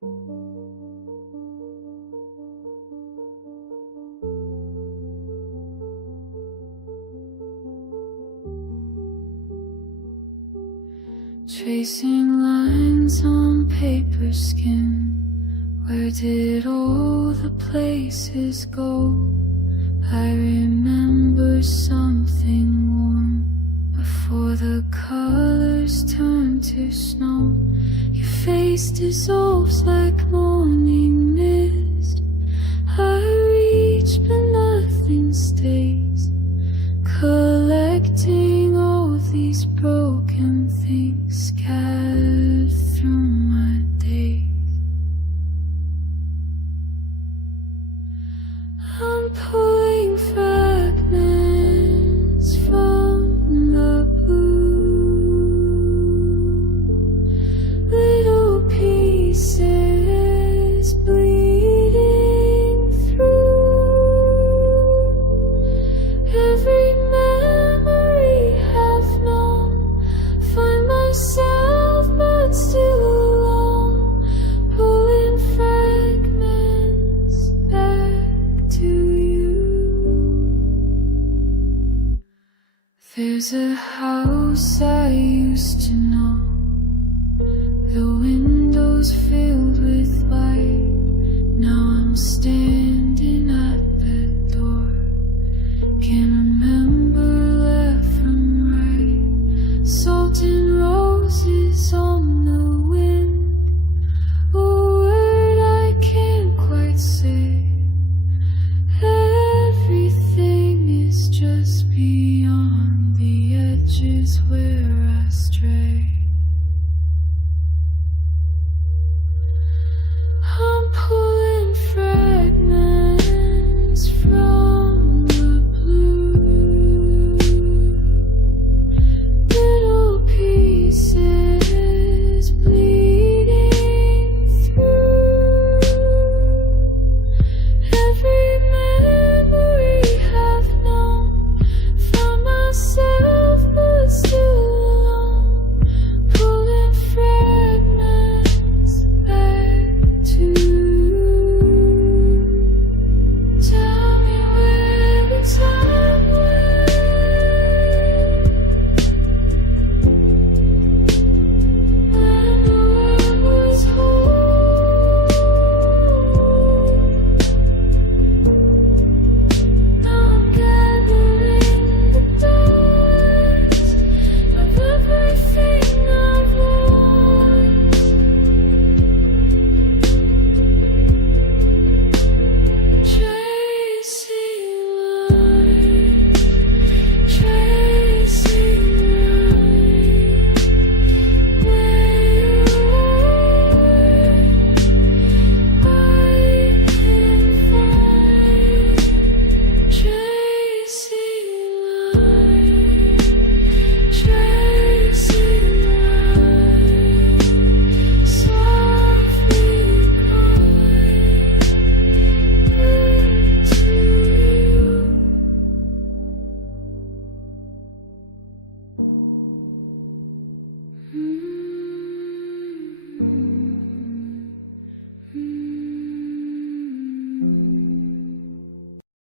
Tracing lines on paper skin, where did all the places go? I remember something warm before the colors turn to snow. Your face dissolves like morning mist. I reach but nothing stays, collecting all these broken things scattered through my days. I'm pulling fragments from the blue, little pieces bleeding through. Every memory I've known, find myself but still alone, pulling fragments back to you. There's a house I used to know,